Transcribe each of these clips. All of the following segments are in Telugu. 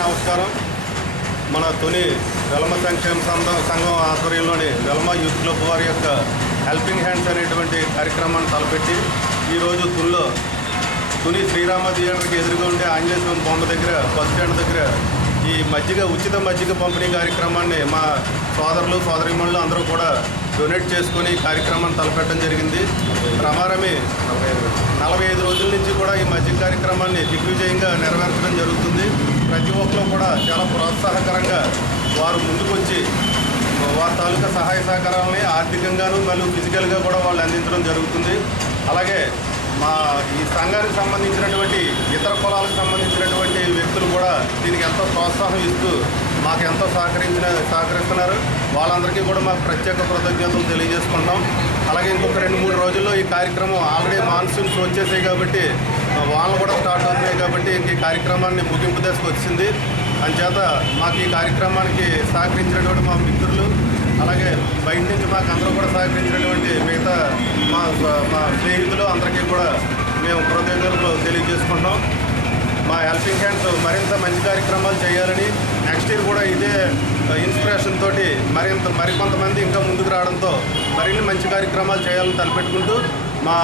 నమస్కారం. మన తుని వెలమ సంక్షేమ సంఘం ఆధ్వర్యంలోని వెలమ యూత్ క్లబ్ వారి యొక్క హెల్పింగ్ హ్యాండ్స్ అనేటువంటి కార్యక్రమాన్ని తలపెట్టి ఈరోజు తుని శ్రీరామ థియేటర్కి ఎదురుగా ఉండే ఆంజనేయ స్వామి బొమ్మ దగ్గర బస్ స్టాండ్ దగ్గర ఈ ఉచిత మజ్జిగ పంపిణీ కార్యక్రమాన్ని మా సోదరులు సోదరీమణులు అందరూ కూడా డొనేట్ చేసుకొని కార్యక్రమాన్ని తలపెట్టడం జరిగింది. రమారమి 45 రోజుల నుంచి కూడా ఈ మజ్జిగ కార్యక్రమాన్ని దిగ్విజయంగా నెరవేర్చడం జరుగుతుంది. ప్రతి ఒక్కరు కూడా చాలా ప్రోత్సాహకరంగా వారు ముందుకొచ్చి వారి తాలూకా సహాయ సహకారాలని ఆర్థికంగాను మరియు ఫిజికల్గా కూడా వాళ్ళు అందించడం జరుగుతుంది. అలాగే మా ఈ సంఘానికి సంబంధించినటువంటి ఇతర కులాలకు సంబంధించినటువంటి వ్యక్తులు కూడా దీనికి ఎంతో ప్రోత్సాహం ఇస్తూ మాకు ఎంతో సహకరిస్తున్నారు. వాళ్ళందరికీ కూడా మాకు ప్రత్యేక కృతజ్ఞతలు తెలియజేసుకుంటాం. అలాగే ఇంకొక 2-3 రోజుల్లో ఈ కార్యక్రమం ఆల్రెడీ మాన్సూన్స్ వచ్చేసాయి కాబట్టి వాళ్ళు కూడా స్టార్ట్ అవుతున్నాయి కాబట్టి ఈ కార్యక్రమాన్ని ముగింపు దశకు వచ్చింది. అంచేత మాకు ఈ కార్యక్రమానికి సహకరించినటువంటి మా మిత్రులు అలాగే బయట నుంచి మాకు అందరూ కూడా సహకరించినటువంటి మిగతా మా స్నేహితులు అందరికీ కూడా మేము కృతజ్ఞతలు తెలియజేసుకుంటాం. మా హెల్పింగ్ హ్యాండ్స్ మరింత మంచి కార్యక్రమాలు చేయాలని నెక్స్ట్ ఇయర్ కూడా ఇదే ఇన్స్పిరేషన్ తోటి మరికొంతమంది ఇంకా ముందుకు రావడంతో మరిన్ని మంచి కార్యక్రమాలు చేయాలని తలపెట్టుకుంటూ మా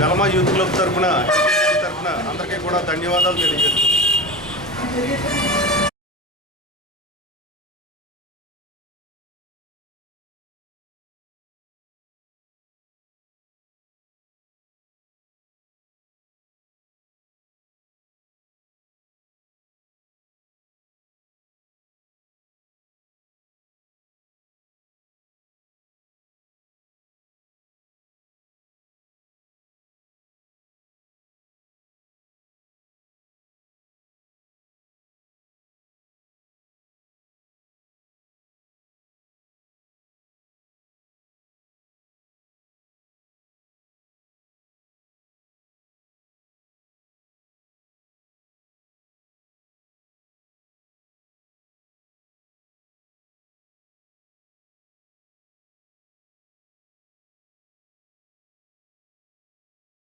వెలమ యూత్ క్లబ్ తరఫున అందరికీ కూడా ధన్యవాదాలు తెలియజేస్తున్నాం.